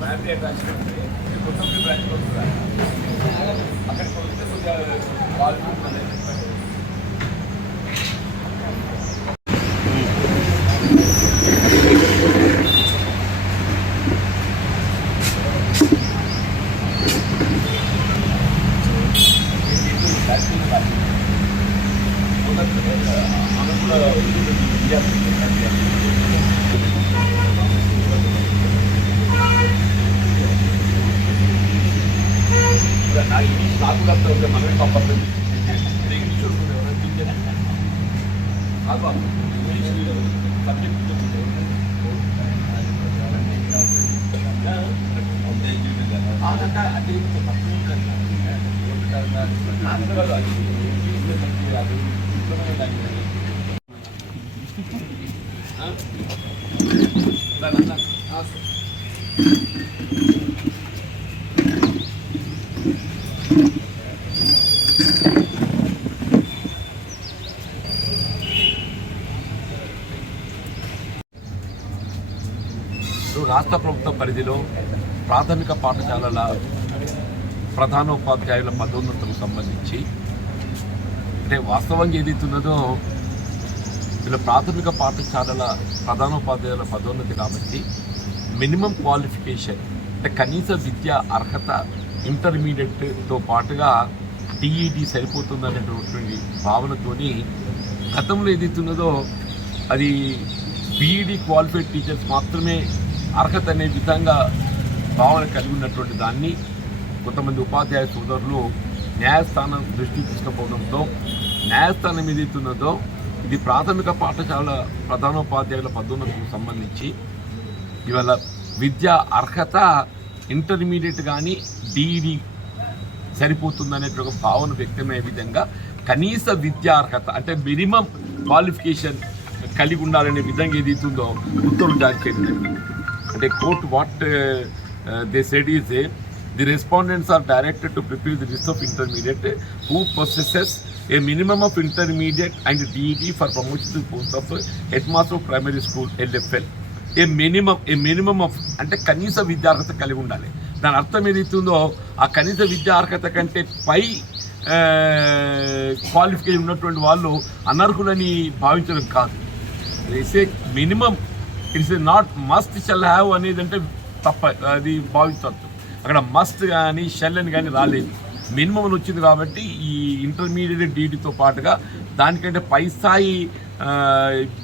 Family attachment కొత్త బ్రాంచ్లో అక్కడికి వస్తే కొద్దిగా వాళ్ళు నాకు మనమే కంపల్సరీ ఇంగ్లీష్ సబ్జెక్ట్ రాష్ట్ర ప్రభుత్వ పరిధిలో ప్రాథమిక పాఠశాలల ప్రధానోపాధ్యాయుల పదోన్నతులకు సంబంధించి అంటే వాస్తవంగా ఏదైతున్నదో వీళ్ళ ప్రాథమిక పాఠశాలల ప్రధానోపాధ్యాయుల పదోన్నతి కాబట్టి మినిమం క్వాలిఫికేషన్ అంటే కనీస విద్యా అర్హత ఇంటర్మీడియట్తో పాటుగా టీఈడి సరిపోతుందనేటువంటి భావనతోని గతంలో ఏదైతున్నదో అది బీఈడి క్వాలిఫైడ్ టీచర్స్ మాత్రమే అర్హత అనే విధంగా భావన కలిగి ఉన్నటువంటి దాన్ని కొంతమంది ఉపాధ్యాయ సోదరులు న్యాయస్థానం దృష్టికి తీసుకుపోవడంతో న్యాయస్థానం ఏదైతున్నదో ఇది ప్రాథమిక పాఠశాల ప్రధానోపాధ్యాయుల పదోన్నతులకు సంబంధించి ఇవాళ విద్యా అర్హత ఇంటర్మీడియట్ కానీ డిఈడి సరిపోతుందనేటువంటి భావన వ్యక్తమయ్యే విధంగా కనీస విద్యా అర్హత అంటే మినిమం క్వాలిఫికేషన్ కలిగి ఉండాలనే విధంగా ఏదైతుందో ఉత్తర్వులు జారీ చేయడం జరిగింది. అంటే court what they said is the respondents are directed to prepare the list of intermediate who possesses a minimum of intermediate and DEd for promotion to post of head master of primary school LFL. A minimum of అంటే కనీస విద్యార్హత కలిగి ఉండాలి. దాని అర్థం ఏదైతుందో ఆ కనీస విద్యార్హత కంటే పై క్వాలిఫికేషన్ ఉన్నటువంటి వాళ్ళు అనర్హులని భావించడం కాదు. It's a minimum, it's not must shall have అనేది అంటే తప్ప, అది భావించవచ్చు. అక్కడ మస్ట్ కానీ షెల్ అని కానీ రాలేదు, మినిమం అని వచ్చింది. కాబట్టి ఈ ఇంటర్మీడియట్ డిఈడితో పాటుగా దానికంటే పై స్థాయి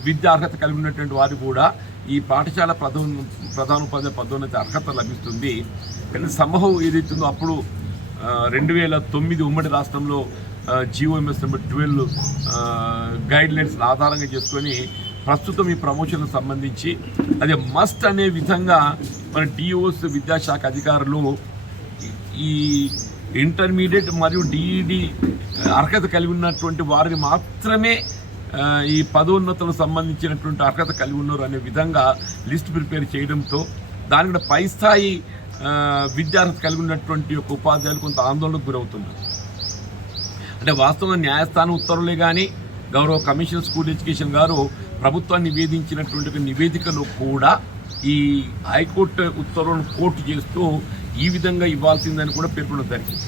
విద్యా అర్హత కలిగి ఉన్నటువంటి వారు కూడా ఈ పాఠశాల ప్రధానోపాధ్యాయ పదోన్నతి అర్హత లభిస్తుంది. కానీ సంభవం ఏదైతుందో అప్పుడు 2009 ఉమ్మడి రాష్ట్రంలో GOMS నెంబర్ 12 గైడ్లైన్స్ ఆధారంగా చేసుకొని ప్రస్తుతం ఈ ప్రమోషన్కు సంబంధించి అదే మస్ట్ అనే విధంగా మన డిఓస్ విద్యాశాఖ అధికారులు ఈ ఇంటర్మీడియట్ మరియు డిఈడి అర్హత కలిగి ఉన్నటువంటి వారిని మాత్రమే ఈ పదోన్నతులకు సంబంధించినటువంటి అర్హత కలిగి ఉన్నారు అనే విధంగా లిస్ట్ ప్రిపేర్ చేయడంతో దాని కూడా పై స్థాయి విద్యార్హత కలిగి ఉన్నటువంటి ఒక ఉపాధ్యాయులు కొంత ఆందోళనకు గురవుతున్నారు. అంటే వాస్తవంగా న్యాయస్థానం ఉత్తర్వులే కానీ గౌరవ కమిషనర్ స్కూల్ ఎడ్యుకేషన్ గారు ప్రభుత్వాన్ని నివేదించినటువంటి నివేదికలో కూడా ఈ హైకోర్టు ఉత్తర్వులను కోర్టు చేస్తూ ఈ విధంగా ఇవ్వాల్సిందని కూడా పేర్కొనడం జరిగింది.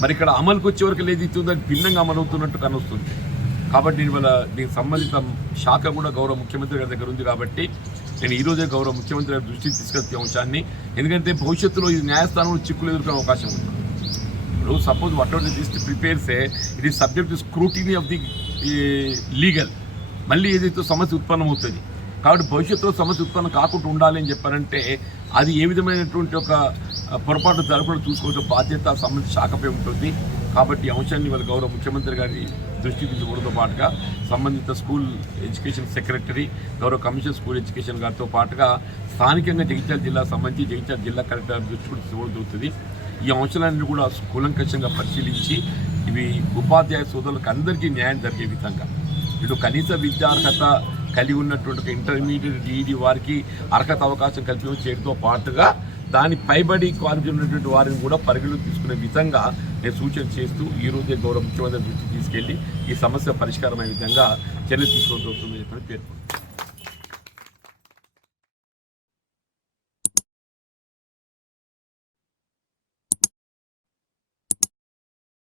మరి ఇక్కడ అమలుకు వచ్చే వరకు లేదు ఇస్తుందో భిన్నంగా అమలవుతున్నట్టు కనొస్తుంది. కాబట్టి దీనికి సంబంధిత శాఖ కూడా గౌరవ ముఖ్యమంత్రి గారి దగ్గర ఉంది. కాబట్టి నేను ఈరోజే గౌరవ ముఖ్యమంత్రి గారి దృష్టికి తీసుకొచ్చే అంశాన్ని, ఎందుకంటే భవిష్యత్తులో ఇది న్యాయస్థానంలో చిక్కులు ఎదుర్కొనే అవకాశం ఉంది. ఇప్పుడు suppose what ever the list prepares it is subject to scrutiny of the legal, మళ్ళీ ఏదైతే సమస్య ఉత్పన్నమవుతుంది. కాబట్టి భవిష్యత్తులో సమస్య ఉత్పన్నం కాకుండా ఉండాలి అని చెప్పారంటే అది ఏ విధమైనటువంటి ఒక పొరపాటు జరగకుండా చూసుకోవడం బాధ్యత సంబంధించిన శాఖపై ఉంటుంది. కాబట్టి ఈ అంశాన్ని వాళ్ళ గౌరవ ముఖ్యమంత్రి గారి దృష్టికి తీసుకోవడంతో పాటుగా సంబంధిత స్కూల్ ఎడ్యుకేషన్ సెక్రటరీ, గౌరవ కమిషనర్ స్కూల్ ఎడ్యుకేషన్ గారితో పాటుగా స్థానికంగా జగిత్యాల జిల్లా సంబంధించి జగిత్యాల జిల్లా కలెక్టర్ దృష్టి కూడా తీసుకోవడం జరుగుతుంది. ఈ అంశాలన్నీ కూడా కూలంకషంగా పరిశీలించి ఇవి ఉపాధ్యాయ సోదరులకు అందరికీ న్యాయం జరిగే విధంగా ఇటు కనీస విద్యార్హత కలిగి ఉన్నటువంటి ఇంటర్మీడియట్ డిఈడి వారికి అర్హత అవకాశం కల్పించడం చేయడంతో పాటుగా దాని పైబడి క్వాలిటీ ఉన్నటువంటి వారిని కూడా పరిగణలోకి తీసుకునే విధంగా నేను సూచన చేస్తూ ఈరోజే గౌరవ ముఖ్యమంత్రి దృష్టికి తీసుకెళ్లి ఈ సమస్య పరిష్కారమయ్యే విధంగా చర్యలు తీసుకోవాల్సి వస్తుందని చెప్పి పేర్కొంది.